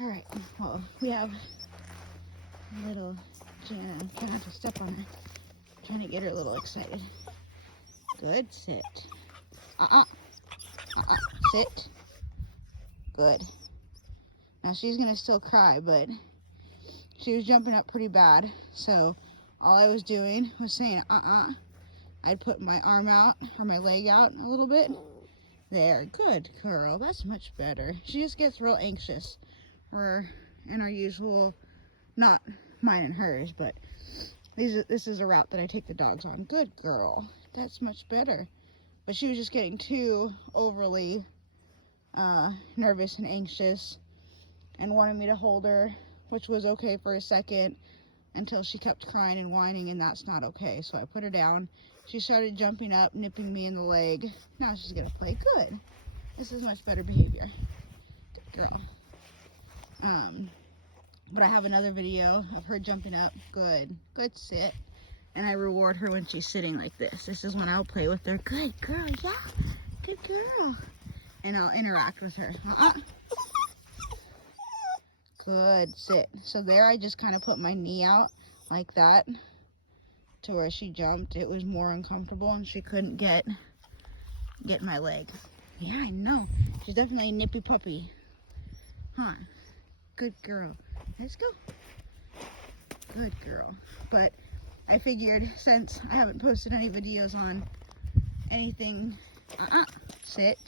All right, well, we have little Jana. I'm trying not to step on her. I'm trying to get her a little excited. Good, sit. Sit. Good. Now she's gonna still cry, but she was jumping up pretty bad. So all I was doing was saying, I'd put my arm out or my leg out a little bit. There, good girl. That's much better. She just gets real anxious. We're in our usual, not mine and hers, but this is a route that I take the dogs on. Good girl. That's much better. But she was just getting too overly nervous and anxious and wanted me to hold her, which was okay for a second until she kept crying and whining, and that's not okay. So I put her down. She started jumping up, nipping me in the leg. Now she's gonna play. Good. This is much better behavior. Good girl. But I have another video of her jumping up. Good. Good sit. And I reward her when she's sitting like this. This is when I'll play with her. Good girl, yeah. Good girl. And I'll interact with her. Good, sit. So there I just kind of put my knee out like that to where she jumped. It was more uncomfortable and she couldn't get my leg. Yeah, I know. She's definitely a nippy puppy. Huh. Good girl. Let's go. Good girl. But I figured since I haven't posted any videos on anything, sit.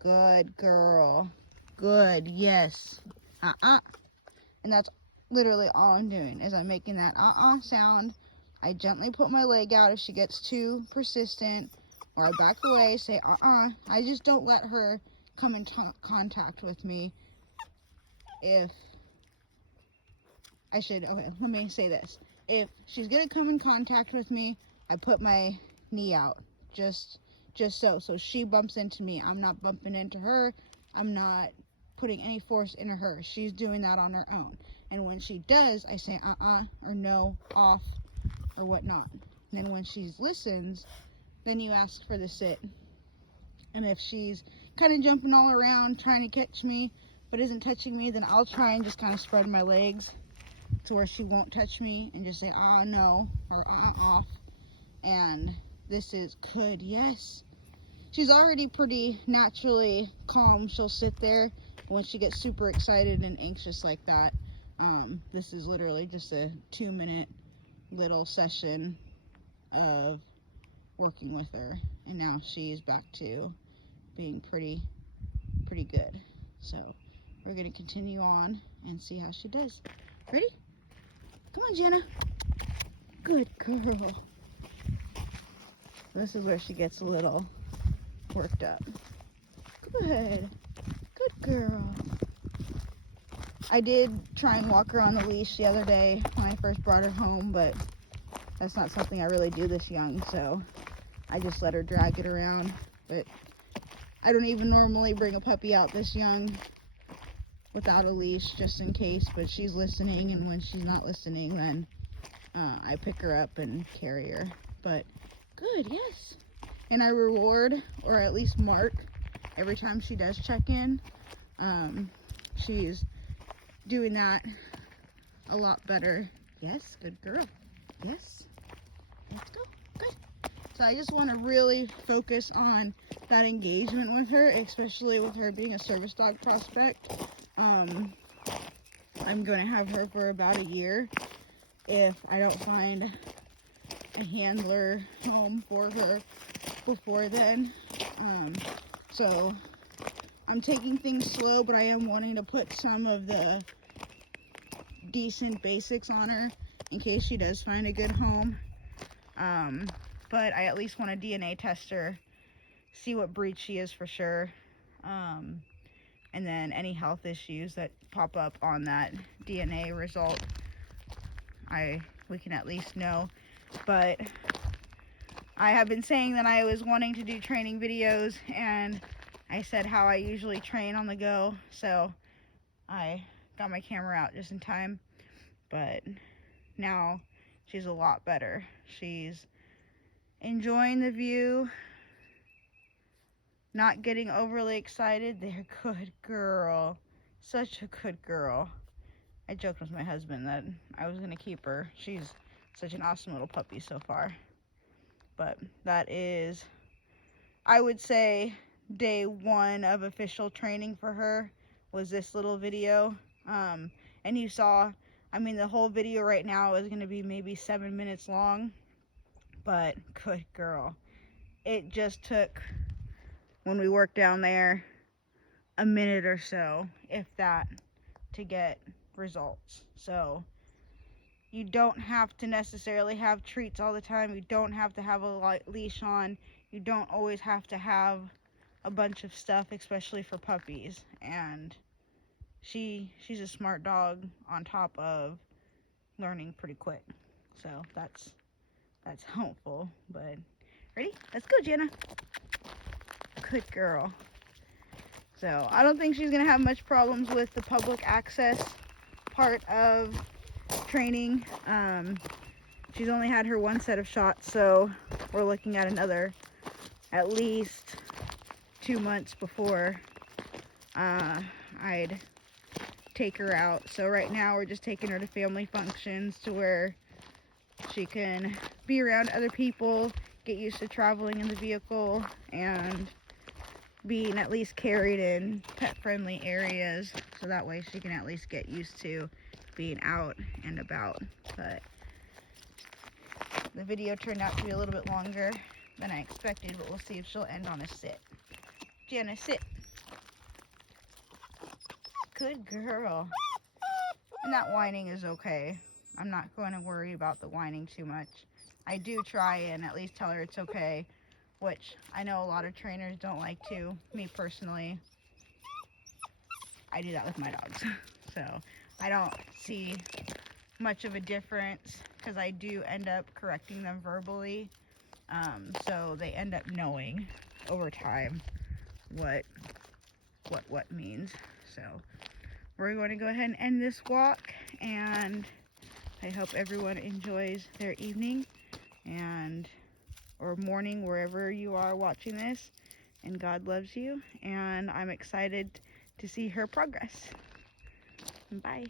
Good girl. Good, yes. And that's literally all I'm doing is I'm making that sound. I gently put my leg out if she gets too persistent, or I back away, say I just don't let her come in contact with me. If I should, okay, let me say this. If she's gonna come in contact with me, I put my knee out, just so she bumps into me. I'm not bumping into her. I'm not putting any force into her. She's doing that on her own. And when she does, I say or no, off, or whatnot. And then when she listens, then you ask for the sit. And if she's kind of jumping all around trying to catch me but isn't touching me, then I'll try and just kind of spread my legs to where she won't touch me and just say no, or off. And this is good. Yes, she's already pretty naturally calm. She'll sit there. When she gets super excited and anxious like that, this is literally just a 2-minute little session of working with her, and now she's back to being pretty good. So we're gonna continue on and see how she does. Ready? Come on, Jana. Good girl. This is where she gets a little worked up. Good. Good girl. I did try and walk her on the leash the other day when I first brought her home, but that's not something I really do this young, so I just let her drag it around. But I don't even normally bring a puppy out this young without a leash, just in case, but she's listening, and when she's not listening, then I pick her up and carry her. But good, yes. And I reward, or at least mark, every time she does check in. She's doing that a lot better. Yes, good girl. Yes. Let's go. Good. So I just want to really focus on that engagement with her, especially with her being a service dog prospect. I'm going to have her for about a year if I don't find a handler home for her before then. So I'm taking things slow, but I am wanting to put some of the decent basics on her in case she does find a good home. But I at least want to DNA test her, see what breed she is for sure. And then any health issues that pop up on that DNA result, we can at least know. But I have been saying that I was wanting to do training videos, and I said how I usually train on the go, so I got my camera out just in time. But now she's a lot better. She's enjoying the view, not getting overly excited. There, good girl. Such a good girl. I joked with my husband that I was going to keep her. She's such an awesome little puppy so far. But that is, I would say, day one of official training for her was this little video. And you saw, I mean, the whole video right now is going to be maybe 7 minutes long. But good girl. It just took, when we worked down there, a minute or so, if that, to get results. So you don't have to necessarily have treats all the time. You don't have to have a leash on. You don't always have to have a bunch of stuff, especially for puppies. And she's a smart dog on top of learning pretty quick. So that's helpful. But ready? Let's go, Jenna. Good girl. So I don't think she's gonna have much problems with the public access part of training. She's only had her one set of shots, so we're looking at another at least 2 months before I'd take her out. So right now we're just taking her to family functions to where she can be around other people, get used to traveling in the vehicle, and being at least carried in pet-friendly areas, so that way she can at least get used to being out and about. But the video turned out to be a little bit longer than I expected, but we'll see if she'll end on a sit. Jenna, sit. Good girl. And that whining is okay. I'm not going to worry about the whining too much. I do try and at least tell her it's okay, which I know a lot of trainers don't like to. Me personally, I do that with my dogs. So I don't see much of a difference because I do end up correcting them verbally. So they end up knowing over time what means. So we're going to go ahead and end this walk, and I hope everyone enjoys their evening or morning, wherever you are watching this, and God loves you, and I'm excited to see her progress. Bye.